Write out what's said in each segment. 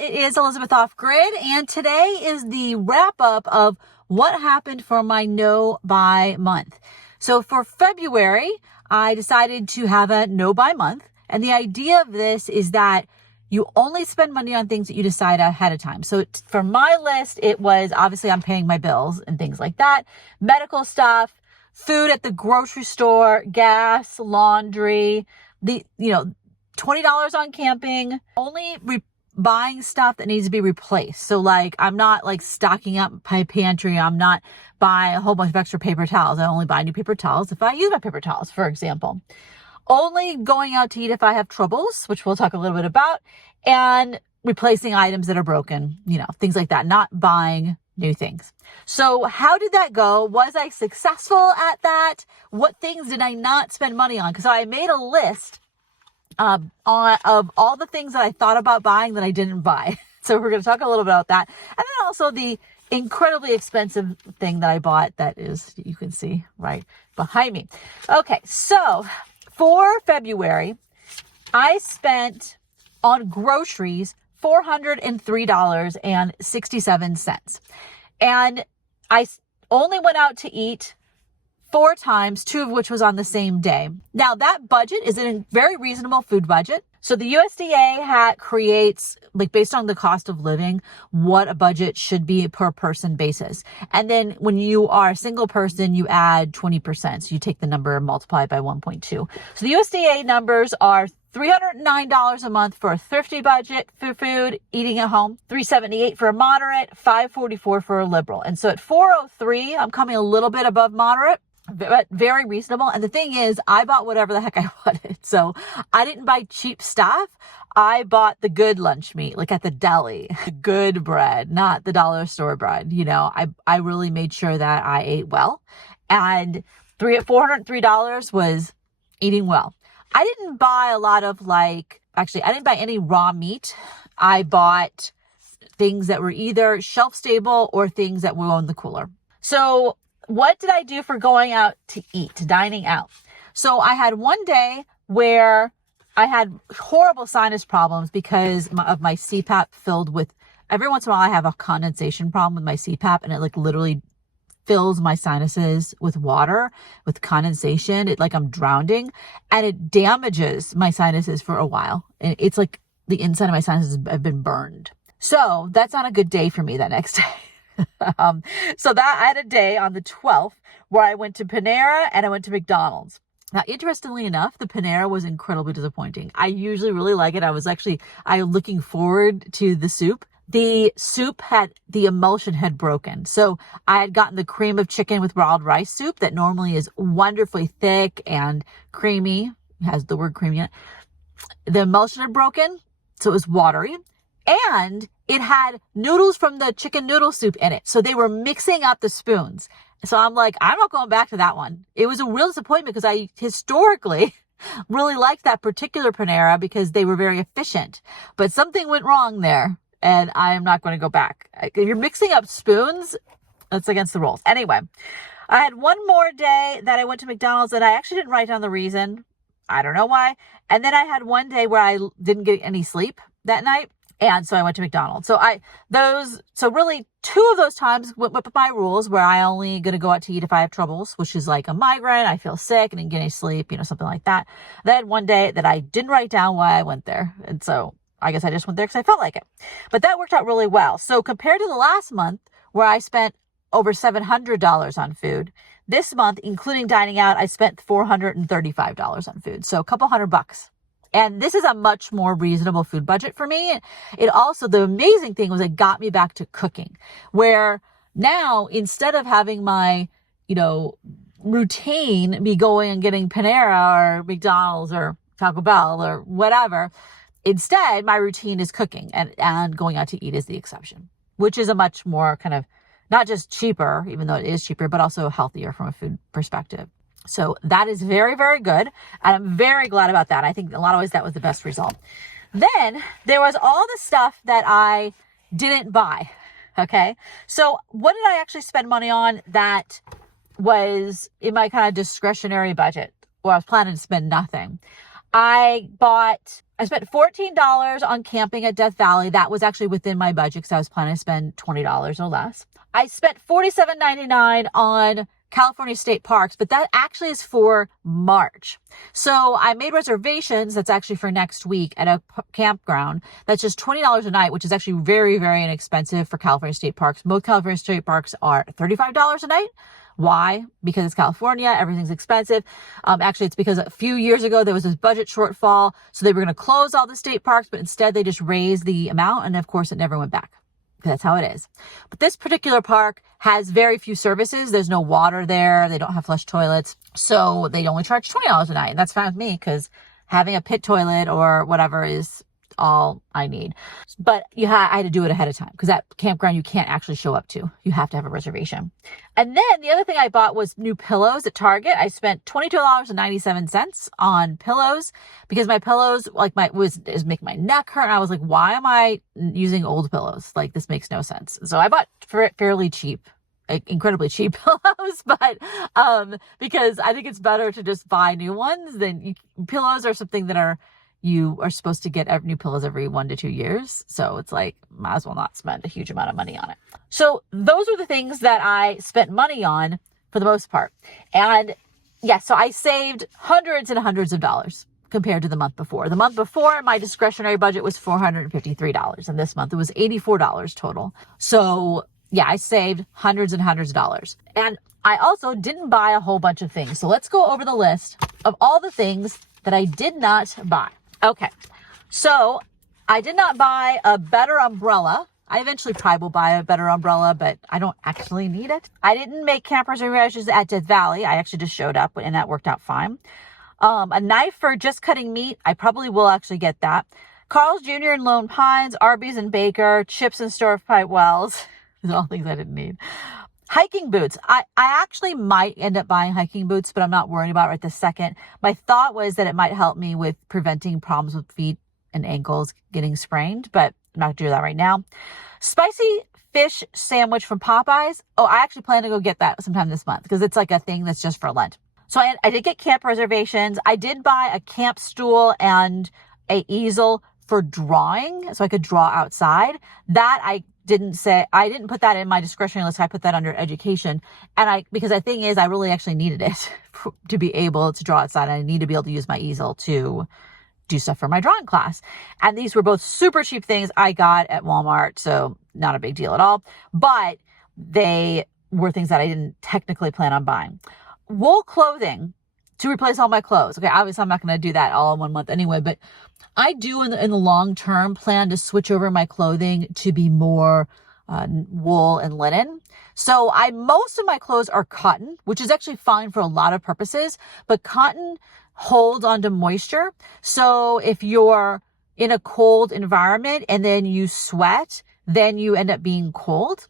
it is Elizabeth Off Grid, and today is the wrap up of what happened for my no buy month. So for February, I decided to have a no buy month. And the idea of this is that you only spend money on things that you decide ahead of time. So for my list, it was obviously I'm paying my bills and things like that, medical stuff, food at the grocery store, gas, laundry, $20 on camping, only buying stuff that needs to be replaced. So like, I'm not like stocking up my pantry. I'm not buying a whole bunch of extra paper towels. I only buy new paper towels if I use my paper towels, for example. Only going out to eat if I have troubles, which we'll talk a little bit about, and replacing items that are broken, things like that, not buying new things. So how did that go? Was I successful at that? What things did I not spend money on? Because I made a list of all the things that I thought about buying that I didn't buy. So we're going to talk a little bit about that. And then also the incredibly expensive thing that I bought that is, you can see right behind me. Okay, so for February, I spent on groceries $403.67. And I only went out to eat 4 times, 2 of which was on the same day. Now that budget is a very reasonable food budget. So the USDA creates, like based on the cost of living, what a budget should be per person basis. And then when you are a single person, you add 20%. So you take the number and multiply it by 1.2. So the USDA numbers are $309 a month for a thrifty budget for food, eating at home, $378 for a moderate, $544 for a liberal. And so at $403, I'm coming a little bit above moderate, but very reasonable. And the thing is, I bought whatever the heck I wanted. So I didn't buy cheap stuff. I bought the good lunch meat, like at the deli, the good bread, not the dollar store bread. I really made sure that I ate well. And $403 was eating well. I didn't buy a lot of I didn't buy any raw meat. I bought things that were either shelf stable or things that were in the cooler. So what did I do for going out to eat, dining out? So I had one day where I had horrible sinus problems because of my CPAP filled with, every once in a while I have a condensation problem with my CPAP, and it literally fills my sinuses with water, with condensation. I'm drowning, and it damages my sinuses for a while. And it's like the inside of my sinuses have been burned. So that's not a good day for me that next day. So that I had a day on the 12th where I went to Panera and I went to McDonald's. Now, interestingly enough, the Panera was incredibly disappointing. I usually really like it. I was looking forward to the soup. The soup the emulsion had broken. So I had gotten the cream of chicken with wild rice soup that normally is wonderfully thick and creamy. It has the word creamy in it. The emulsion had broken, so it was watery. And it had noodles from the chicken noodle soup in it. So they were mixing up the spoons. So I'm like, I'm not going back to that one. It was a real disappointment because I historically really liked that particular Panera because they were very efficient. But something went wrong there, and I'm not going to go back. If you're mixing up spoons, that's against the rules. Anyway, I had one more day that I went to McDonald's, and I actually didn't write down the reason. I don't know why. And then I had one day where I didn't get any sleep that night. And so I went to McDonald's. So really 2 of those times went with my rules where I only going to go out to eat if I have troubles, which is like a migraine, I feel sick and didn't get any sleep, something like that. Then one day that I didn't write down why I went there. And so I guess I just went there because I felt like it. But that worked out really well. So compared to the last month where I spent over $700 on food, this month, including dining out, I spent $435 on food. So a couple $100. And this is a much more reasonable food budget for me. It also, the amazing thing was it got me back to cooking, where now instead of having my, routine be going and getting Panera or McDonald's or Taco Bell or whatever, instead my routine is cooking, and going out to eat is the exception, which is a much more kind of not just cheaper, even though it is cheaper, but also healthier from a food perspective. So that is very, very good. And I'm very glad about that. I think in a lot of ways that was the best result. Then there was all the stuff that I didn't buy. Okay. So what did I actually spend money on that was in my kind of discretionary budget, where I was planning to spend nothing? I bought I spent $14 on camping at Death Valley. That was actually within my budget because I was planning to spend $20 or less. I spent $47.99 on California state parks, but that actually is for March. So I made reservations. That's actually for next week at a campground. That's just $20 a night, which is actually very, very inexpensive for California state parks. Most California state parks are $35 a night. Why? Because it's California, everything's expensive. Actually, it's because a few years ago, there was this budget shortfall. So they were going to close all the state parks, but instead they just raised the amount. And of course, it never went back. That's how it is. But this particular park has very few services. There's no water there. They don't have flush toilets. So they only charge $20 a night. And that's fine with me because having a pit toilet or whatever is all I need. But I had to do it ahead of time because that campground you can't actually show up to. You have to have a reservation. And then the other thing I bought was new pillows at Target. I spent $22.97 on pillows because my pillows is making my neck hurt. And I was like, why am I using old pillows? Like, this makes no sense. So I bought fairly cheap, incredibly cheap pillows, but because I think it's better to just buy new ones than pillows are something that you are supposed to get new pillows every 1 to 2 years. So it's like, might as well not spend a huge amount of money on it. So those are the things that I spent money on for the most part. And yeah, so I saved hundreds and hundreds of dollars compared to the month before. The month before, my discretionary budget was $453. And this month it was $84 total. So yeah, I saved hundreds and hundreds of dollars. And I also didn't buy a whole bunch of things. So let's go over the list of all the things that I did not buy. Okay, so I did not buy a better umbrella. I eventually probably will buy a better umbrella, but I don't actually need it. I didn't make camp reservations at Death Valley. I actually just showed up and that worked out fine. A knife for just cutting meat. I probably will actually get that. Carl's Jr. in Lone Pines, Arby's and Baker, chips and stovepipe wells. These are all things I didn't need. Hiking boots. I actually might end up buying hiking boots, but I'm not worried about it right this second. My thought was that it might help me with preventing problems with feet and ankles getting sprained, but I'm not going to do that right now. Spicy fish sandwich from Popeyes. Oh, I actually plan to go get that sometime this month because it's like a thing that's just for Lent. So I did get camp reservations. I did buy a camp stool and a easel for drawing so I could draw outside. That I didn't put that in my discretionary list. I put that under education. And because the thing is, I really actually needed it to be able to draw outside. I need to be able to use my easel to do stuff for my drawing class. And these were both super cheap things I got at Walmart. So not a big deal at all, but they were things that I didn't technically plan on buying. Wool clothing to replace all my clothes. Okay. Obviously I'm not going to do that all in 1 month anyway, but I do in the long term plan to switch over my clothing to be more wool and linen. So most of my clothes are cotton, which is actually fine for a lot of purposes, but cotton holds onto moisture. So if you're in a cold environment and then you sweat, then you end up being cold.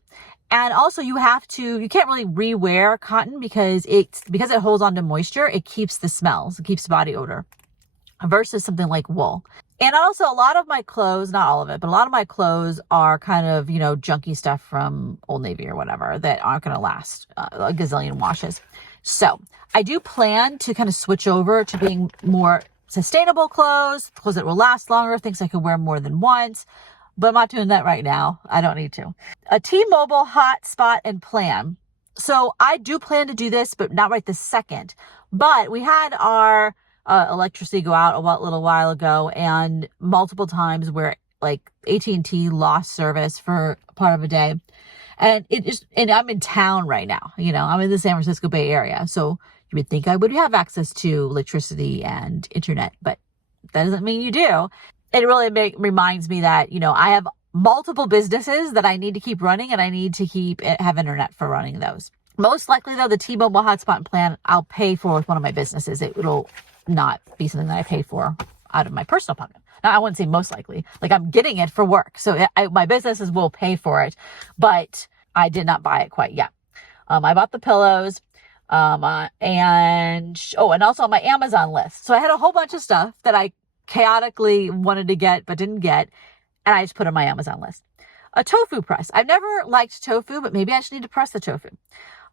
And also you can't really rewear cotton because it holds onto moisture, it keeps the smells, it keeps the body odor versus something like wool. And also a lot of my clothes, not all of it, but a lot of my clothes are kind of, junky stuff from Old Navy or whatever that aren't going to last a gazillion washes. So I do plan to kind of switch over to being more sustainable clothes that will last longer, things I could wear more than once. But I'm not doing that right now. I don't need to. A T-Mobile hotspot and plan. So I do plan to do this, but not right this second. But we had our electricity go out a little while ago, and multiple times where like AT&T lost service for part of a day. And I'm in town right now. I'm in the San Francisco Bay Area. So you would think I would have access to electricity and internet, but that doesn't mean you do. It really reminds me that, I have multiple businesses that I need to keep running and I need to have internet for running those. Most likely though, the T-Mobile hotspot plan I'll pay for with one of my businesses. It'll not be something that I pay for out of my personal pocket. Now I wouldn't say most likely, like I'm getting it for work. So my businesses will pay for it, but I did not buy it quite yet. I bought the pillows, and also on my Amazon list. So I had a whole bunch of stuff that I chaotically wanted to get, but didn't get. And I just put on my Amazon list. A tofu press. I've never liked tofu, but maybe I just need to press the tofu.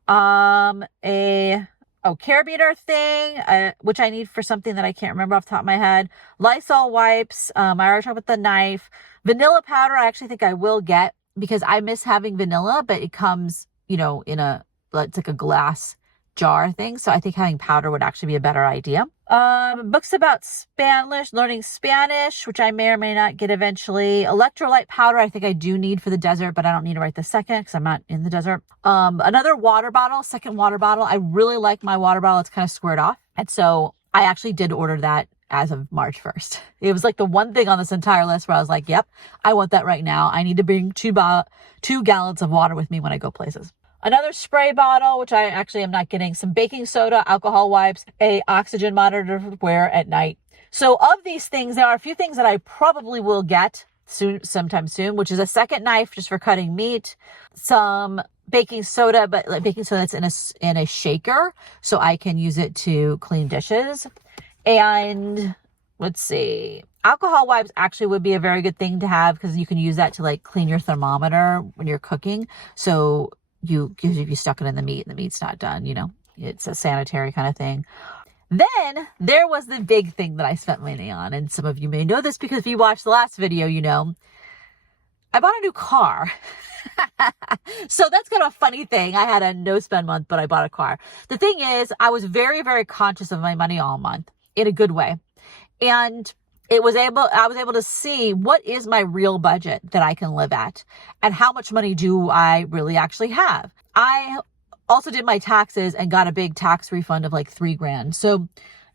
A carabiner thing, which I need for something that I can't remember off the top of my head. Lysol wipes. I already talked about the knife. Vanilla powder, I actually think I will get because I miss having vanilla, but it comes, in it's like a glass jar thing. So I think having powder would actually be a better idea. Books about Spanish, learning Spanish, which I may or may not get eventually. Electrolyte powder, I think I do need for the desert, but I don't need it right this second because I'm not in the desert. Another water bottle, second water bottle. I really like my water bottle. It's kind of squared off. And so I actually did order that as of March 1st. It was like the one thing on this entire list where I was like, yep, I want that right now. I need to bring 2 gallons of water with me when I go places. Another spray bottle, which I actually am not getting, some baking soda, alcohol wipes, a oxygen monitor to wear at night. So of these things, there are a few things that I probably will get sometime soon, which is a second knife just for cutting meat, some baking soda, but like baking soda that's in a shaker, so I can use it to clean dishes. And let's see, alcohol wipes actually would be a very good thing to have because you can use that to like clean your thermometer when you're cooking. So if you stuck it in the meat and the meat's not done, it's a sanitary kind of thing. Then there was the big thing that I spent money on. And some of you may know this because if you watched the last video, I bought a new car. So that's kind of a funny thing. I had a no spend month, but I bought a car. The thing is, I was very, very conscious of my money all month in a good way. And I was able to see what is my real budget that I can live at and how much money do I really actually have. I also did my taxes and got a big tax refund of like $3,000. So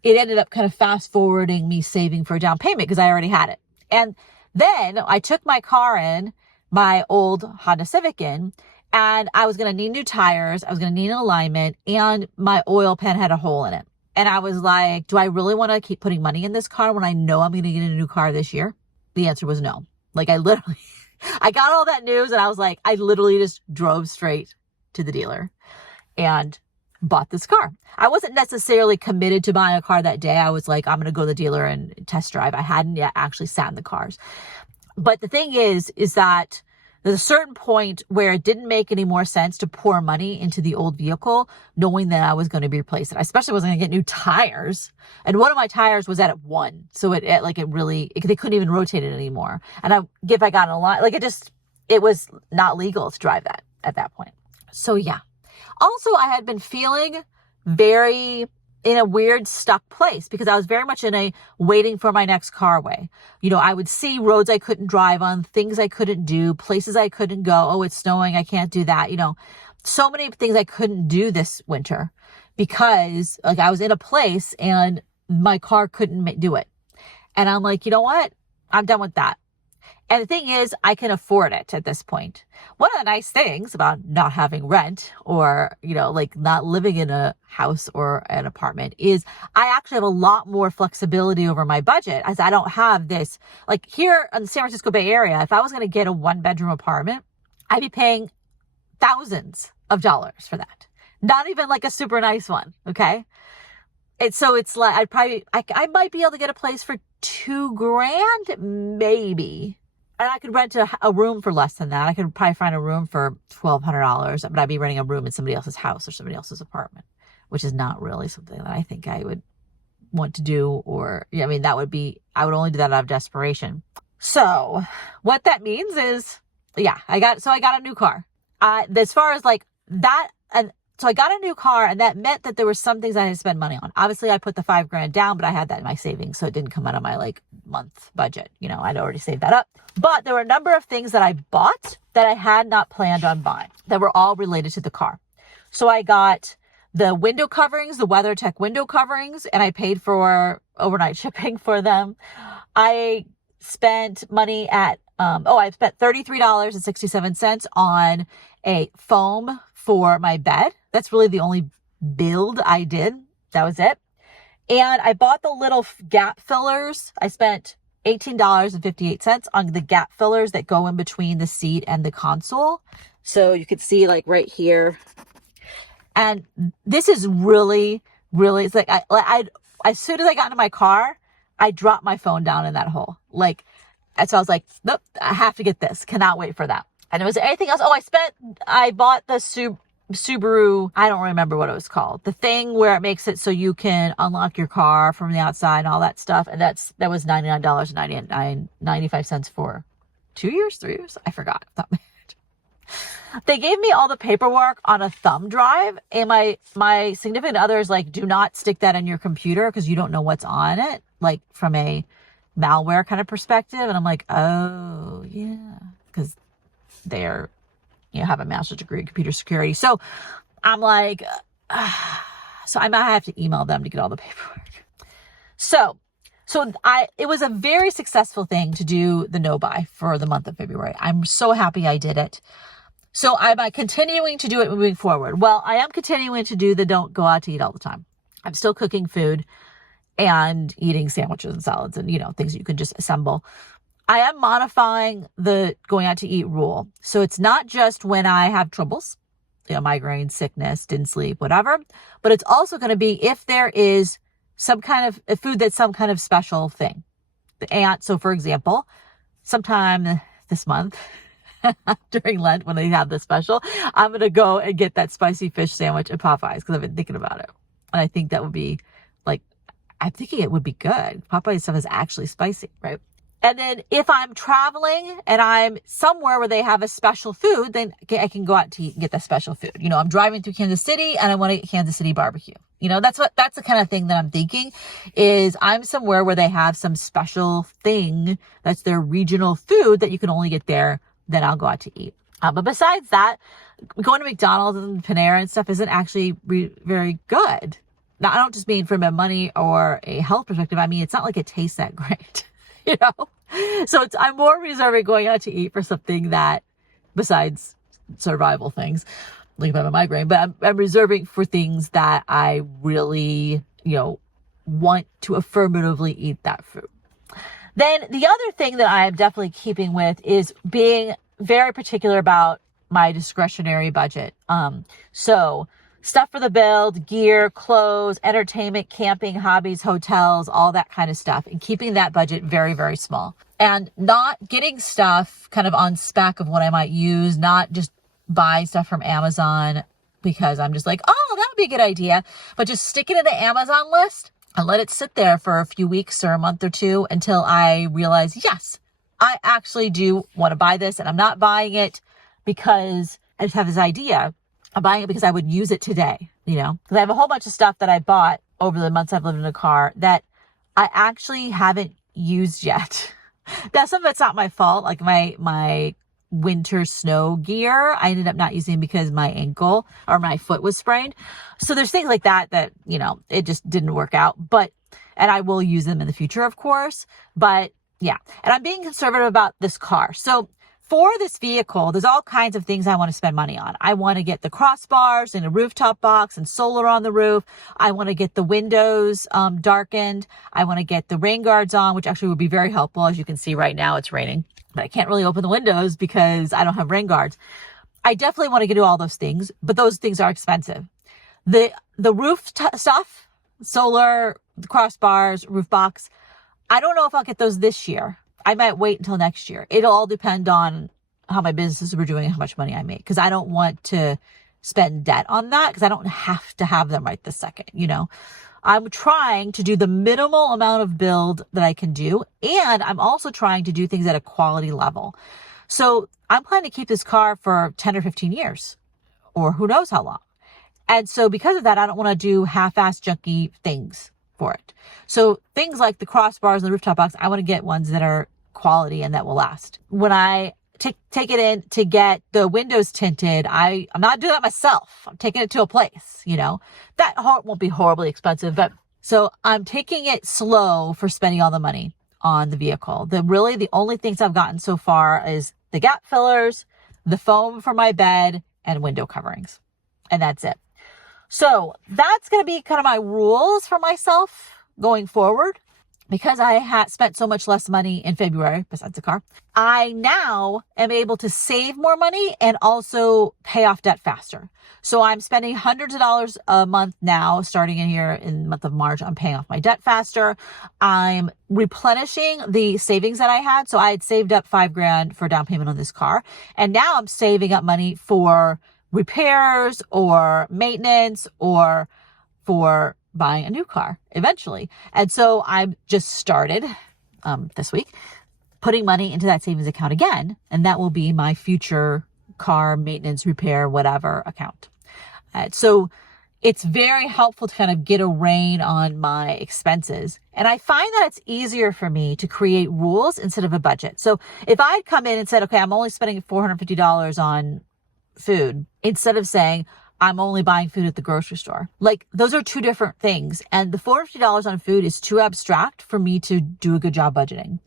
it ended up kind of fast forwarding me saving for a down payment because I already had it. And then I took my car in, my old Honda Civic in, and I was going to need new tires. I was going to need an alignment, and my oil pan had a hole in it. And I was like, do I really want to keep putting money in this car when I know I'm going to get a new car this year? The answer was no. Like I got all that news and I was like, I literally just drove straight to the dealer and bought this car. I wasn't necessarily committed to buying a car that day. I was like, I'm going to go to the dealer and test drive. I hadn't yet actually sat in the cars. But the thing is that there's a certain point where it didn't make any more sense to pour money into the old vehicle, knowing that I was going to be replaced. I especially wasn't going to get new tires. And one of my tires was at 1. So they couldn't even rotate it anymore. And if I got in a line, it was not legal to drive that at that point. So yeah. Also, I had been feeling very in a weird stuck place because I was very much in a waiting for my next car way. I would see roads I couldn't drive on, things I couldn't do, places I couldn't go. Oh, it's snowing. I can't do that. So many things I couldn't do this winter because I was in a place and my car couldn't do it. And I'm like, you know what? I'm done with that. And the thing is, I can afford it at this point. One of the nice things about not having rent or, not living in a house or an apartment is I actually have a lot more flexibility over my budget as I don't have this. Like here in the San Francisco Bay Area, if I was going to get a 1-bedroom apartment, I'd be paying thousands of dollars for that. Not even like a super nice one. Okay. And so it's like, I might be able to get a place for $2,000, maybe. And I could rent a room for less than that. I could probably find a room for $1,200, but I'd be renting a room in somebody else's house or somebody else's apartment, which is not really something that I think I would want to do. I would only do that out of desperation. So what that means is, I got a new car. As far as like that, and so I got a new car, and that meant that there were some things I had to spend money on. Obviously, I put the $5,000 down, but I had that in my savings, so it didn't come out of my month budget. I'd already saved that up. But there were a number of things that I bought that I had not planned on buying that were all related to the car. So I got the window coverings, the WeatherTech window coverings, and I paid for overnight shipping for them. I spent money I spent $33.67 on a foam for my bed. That's really the only build I did. That was it. And I bought the little gap fillers. I spent $18.58 on the gap fillers that go in between the seat and the console. So you could see right here. And this is really, really, it's like as soon as I got into my car, I dropped my phone down in that hole. And so I was like, nope, I have to get this. Cannot wait for that. And was there anything else? I bought the Subaru, I don't remember what it was called. The thing where it makes it so you can unlock your car from the outside and all that stuff. And that was $99.95 for 2 years, 3 years. I forgot. They gave me all the paperwork on a thumb drive, and my significant other is like, do not stick that in your computer because you don't know what's on it, like from a malware kind of perspective. And I'm like, oh yeah, because they're, have a master's degree in computer security. So I'm like, so I might have to email them to get all the paperwork. So it was a very successful thing to do the no buy for the month of February. I'm so happy I did it. So am I continuing to do it moving forward? Well, I am continuing to do the don't go out to eat all the time. I'm still cooking food and eating sandwiches and salads and, things you can just assemble. I am modifying the going out to eat rule. So it's not just when I have troubles, migraine, sickness, didn't sleep, whatever, but it's also going to be if there is some kind of a food that's some kind of special thing. And so, for example, sometime this month, during Lent, when they have this special, I'm going to go and get that spicy fish sandwich at Popeyes because I've been thinking about it. And I think that would be I'm thinking it would be good. Popeyes stuff is actually spicy, right? And then if I'm traveling and I'm somewhere where they have a special food, then I can go out to eat and get that special food. I'm driving through Kansas City and I want to get Kansas City barbecue. That's the kind of thing that I'm thinking is I'm somewhere where they have some special thing that's their regional food that you can only get there. Then I'll go out to eat. But besides that, going to McDonald's and Panera and stuff isn't actually very good. Now, I don't just mean from a money or a health perspective. I mean, it's not like it tastes that great. So I'm more reserving going out to eat for something that, besides survival things, like if I have a migraine, but I'm reserving for things that I really, want to affirmatively eat that food. Then the other thing that I am definitely keeping with is being very particular about my discretionary budget. So stuff for the build, gear, clothes, entertainment, camping, hobbies, hotels, all that kind of stuff, and keeping that budget very, very small and not getting stuff kind of on spec of what I might use, not just buy stuff from Amazon because I'm just like, oh, that would be a good idea, but just stick it in the Amazon list and let it sit there for a few weeks or a month or two until I realize, yes, I actually do want to buy this, and I'm not buying it because I just have this idea. I'm buying it because I would use it today, because I have a whole bunch of stuff that I bought over the months I've lived in a car that I actually haven't used yet. Now, some of it's not my fault. Like my winter snow gear, I ended up not using because my ankle or my foot was sprained. So there's things like that, it just didn't work out, and I will use them in the future, of course, but yeah. And I'm being conservative about this car. So for this vehicle, there's all kinds of things I want to spend money on. I want to get the crossbars and a rooftop box and solar on the roof. I want to get the windows darkened. I want to get the rain guards on, which actually would be very helpful. As you can see right now, it's raining, but I can't really open the windows because I don't have rain guards. I definitely want to do all those things, but those things are expensive. The roof stuff, solar, the crossbars, roof box, I don't know if I'll get those this year. I might wait until next year. It'll all depend on how my businesses are doing and how much money I make, because I don't want to spend debt on that because I don't have to have them right this second. I'm trying to do the minimal amount of build that I can do, and I'm also trying to do things at a quality level. So I'm planning to keep this car for 10 or 15 years, or who knows how long. And so because of that, I don't want to do half-assed junky things for it. So things like the crossbars and the rooftop box, I want to get ones that are quality and that will last. When I take it in to get the windows tinted, I'm not doing that myself. I'm taking it to a place, that won't be horribly expensive, but so I'm taking it slow for spending all the money on the vehicle. The only things I've gotten so far is the gap fillers, the foam for my bed, and window coverings. And that's it. So that's going to be kind of my rules for myself going forward. Because I had spent so much less money in February, besides the car, I now am able to save more money and also pay off debt faster. So I'm spending hundreds of dollars a month now, starting in here in the month of March. I'm paying off my debt faster. I'm replenishing the savings that I had. So I had saved up $5,000 for down payment on this car. And now I'm saving up money for repairs or maintenance or for buying a new car eventually. And so I've just started this week putting money into that savings account again. And that will be my future car maintenance, repair, whatever account. So it's very helpful to kind of get a rein on my expenses. And I find that it's easier for me to create rules instead of a budget. So if I'd come in and said, okay, I'm only spending $450 on food, instead of saying, I'm only buying food at the grocery store. Like, those are two different things. And the $450 on food is too abstract for me to do a good job budgeting.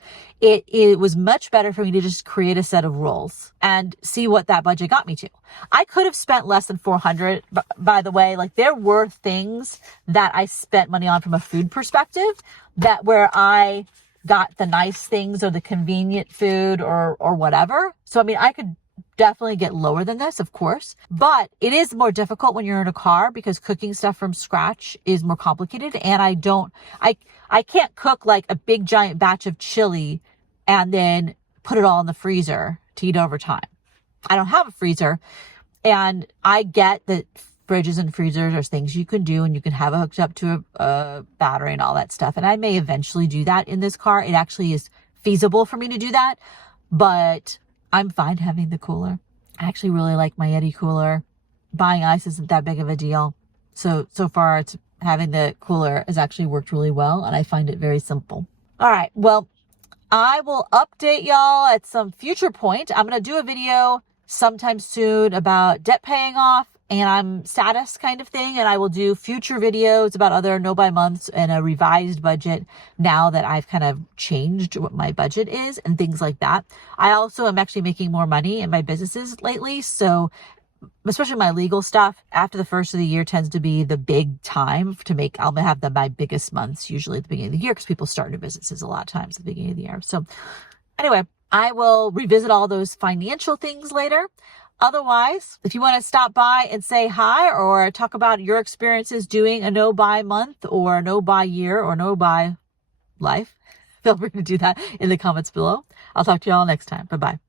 It was much better for me to just create a set of rules and see what that budget got me to. I could have spent less than $400, by the way. Like, there were things that I spent money on from a food perspective that where I got the nice things or the convenient food or whatever. So, I mean, I could definitely get lower than this, of course, but it is more difficult when you're in a car because cooking stuff from scratch is more complicated. And I can't cook like a big giant batch of chili and then put it all in the freezer to eat over time. I don't have a freezer, and I get that fridges and freezers are things you can do, and you can have it hooked up to a battery and all that stuff. And I may eventually do that in this car. It actually is feasible for me to do that, but I'm fine having the cooler. I actually really like my Yeti cooler. Buying ice isn't that big of a deal. So far it's having the cooler has actually worked really well, and I find it very simple. All right. Well, I will update y'all at some future point. I'm going to do a video sometime soon about debt paying off and I'm status kind of thing. And I will do future videos about other no buy months and a revised budget now that I've kind of changed what my budget is and things like that. I also am actually making more money in my businesses lately. So especially my legal stuff, after the first of the year tends to be the big time to make, I'll have my biggest months usually at the beginning of the year because people start new businesses a lot of times at the beginning of the year. So anyway, I will revisit all those financial things later. Otherwise, if you want to stop by and say hi or talk about your experiences doing a no buy month or a no buy year or no buy life, feel free to do that in the comments below. I'll talk to you all next time. Bye-bye.